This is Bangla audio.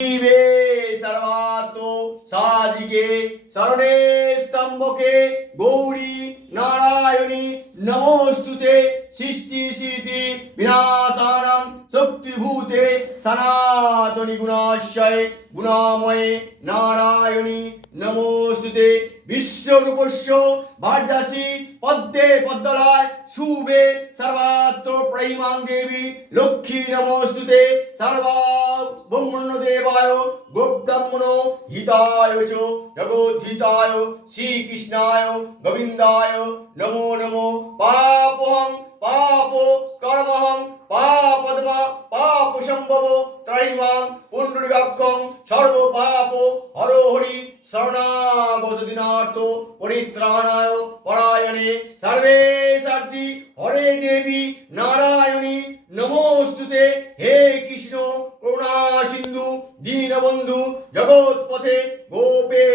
শিবে সর্বাতো সাধিকে শরণে স্তম্ভকে গৌরী নারায়ণী নমোস্তুতে সৃষ্টি সিদ্ধি বিনাশানাং শক্তিভূতে সনাতনী গুণাশ্রয়ে গুণাময়ে নারায়ণী নমোস্তুতে বিশ্বরূপস্য ভার্যাসি পদ্মে পদ্মলায় শুভে সর্বাত্র প্রেমাং দেবী লক্ষ্মী নমোস্তুতে সর্বব্রহ্মণ্য দেবায় গোব্রাহ্মণ হিতায় চ জগদ্ধিতায় শ্রীকৃষ্ণায় গোবিন্দায় নমো নমো পাপহং পাপ কর্মহং পাপদ্মা পাপ সম্ভব ত্রৈমাং পুণ্ডরীকাক্ষং সর্ব পাপ হরো হরি শরণাগত দিনার্থ পরিত্রাণায় পরায়ণে সর্বে সার্থী হরে দেবী নারায়ণী নমোস্তুতে হে কৃষ্ণ করুণা সিন্ধু দীনবন্ধু জগৎপথে গোপে